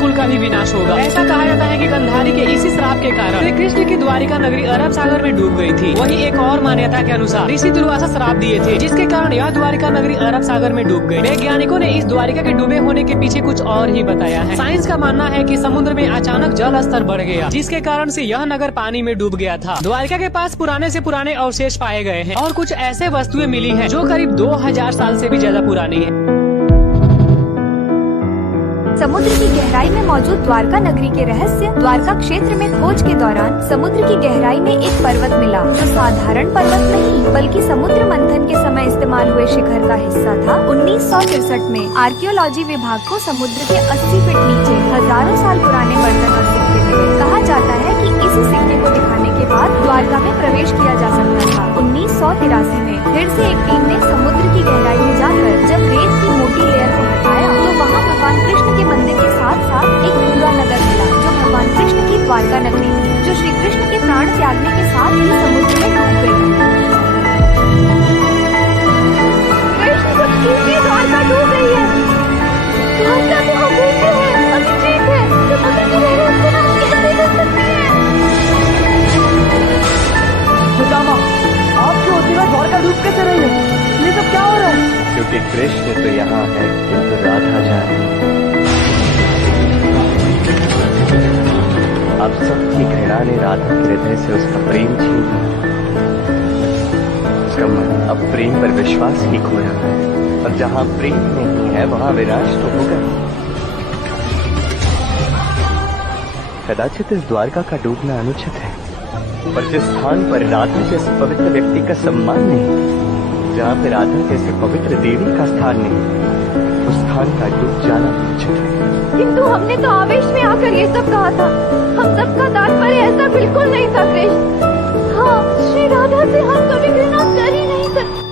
कुल का भी विनाश होगा। ऐसा कहा जाता है कि गंधारी के इसी श्राप के कारण श्री कृष्ण की द्वारिका नगरी अरब सागर में डूब गई थी। वहीं एक और मान्यता के अनुसार ऋषि दुर्वासा श्राप दिए थे, जिसके कारण यह द्वारिका नगरी अरब सागर में डूब गई। वैज्ञानिकों ने इस द्वारिका के डूबे होने के पीछे कुछ और ही बताया है। साइंस का मानना है कि समुद्र में अचानक जल स्तर बढ़ गया, जिसके कारण से यह नगर पानी में डूब गया था। द्वारिका के पास पुराने से पुराने अवशेष पाए गए हैं और कुछ ऐसे वस्तुएं मिली हैं जो करीब 2000 साल से भी ज्यादा पुरानी है। समुद्र की गहराई में मौजूद द्वारका नगरी के रहस्य। द्वारका क्षेत्र में खोज के दौरान समुद्र की गहराई में एक पर्वत मिला, जो साधारण पर्वत नहीं बल्कि समुद्र मंथन के समय इस्तेमाल हुए शिखर का हिस्सा था। 1963 में आर्कियोलॉजी विभाग को समुद्र के 80 फीट नीचे हजारों साल पुराने बर्तन और सिक्के मिले। कहा जाता है कि इस सिक्के को दिखाने के बाद द्वारका में प्रवेश किया जा सकता था। 1983 में फिर से एक टीम ने समुद्र की गहराई में जाकर जब रेत की मोटी लेयर को हटाया तो वहाँ भगवान कृष्ण के मंदिर के साथ साथ एक पूरा नगर मिला, जो भगवान कृष्ण की द्वारका नगरी थी, जो श्री कृष्ण के प्राण त्यागने के साथ ही समुद्र में डूब गई। कृष्ण कुछ कीजिए, द्वारका डूब रही है। द्वारका तो अमूल्य है, अभिजीत है, समुद्र की लहरें उसको नष्ट कैसे कर सकती हैं? सुदामा, आपके होते हुए द्वारका डूब कैसे रही है? ये सब क्या हो रहा है? क्योंकि कृष्ण तो यहाँ है, किंतु राधा जाने। अब सबकी घृणा ने राधा के हृदय से उसका प्रेम छीन लिया। उसका मन अब प्रेम पर विश्वास ही खो रहा है, और जहाँ प्रेम नहीं है वहाँ विनाश तो होगा। कदाचित इस द्वारका का डूबना अनुचित है, पर जिस स्थान पर राधा जैसे पवित्र व्यक्ति का सम्मान नहीं, जहाँ पे राधा जैसे पवित्र देवी का स्थान नहीं, उस स्थान का डूब जाना उचित है। किंतु हमने तो आवेश में आकर ये सब कहा था। हम सबका तात्पर्य ऐसा बिल्कुल नहीं था कृष्ण। हाँ, श्री राधा से हम कभी घृणा कर ही नहीं सकते।